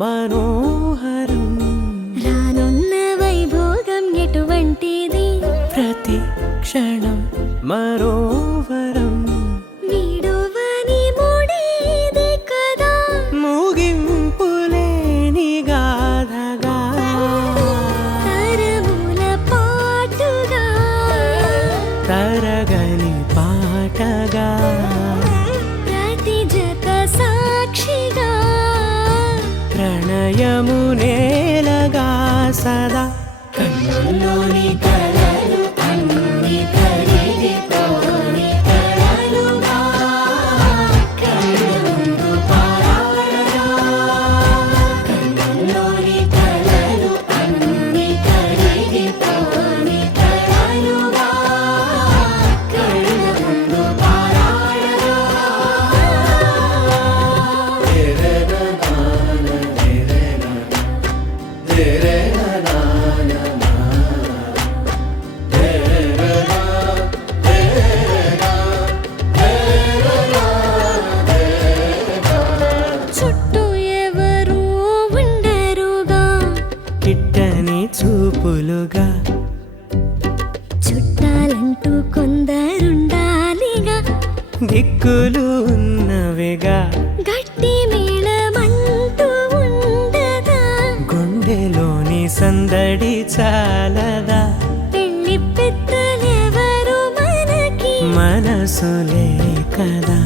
మనోహరం రానున్న వైభోగం ఎటువంటిది ప్రతి క్షణం మరోవరం వీడువని ముడిది కదా ముగింపులేని గాథగా తరముల పాటుగా తరగని పాటగా ప్రతి జత సాక్షిగా ప్రణయము నేలగా సదా కన్నుల్లోని కలలు అన్ని కరిగిపోని కలలుగా కళ్ళ ముందు పారాడగా కన్నుల్లోని కలలు అన్ని కరిగిపోని కలలుగా కళ్ళ ముందు పారాడగా చుట్టూ ఎవరు ఉండరుగా కిట్టని చూపులుగా చుట్టాలంటూ కొందరుండాలిగా దిక్కులు ఉన్నవిగా గట్టి మేళమంటూ ఉండదా గుండెలోని సందడి చాలదా పెళ్లి పెద్దలెవరు మనకి మనసులే కదా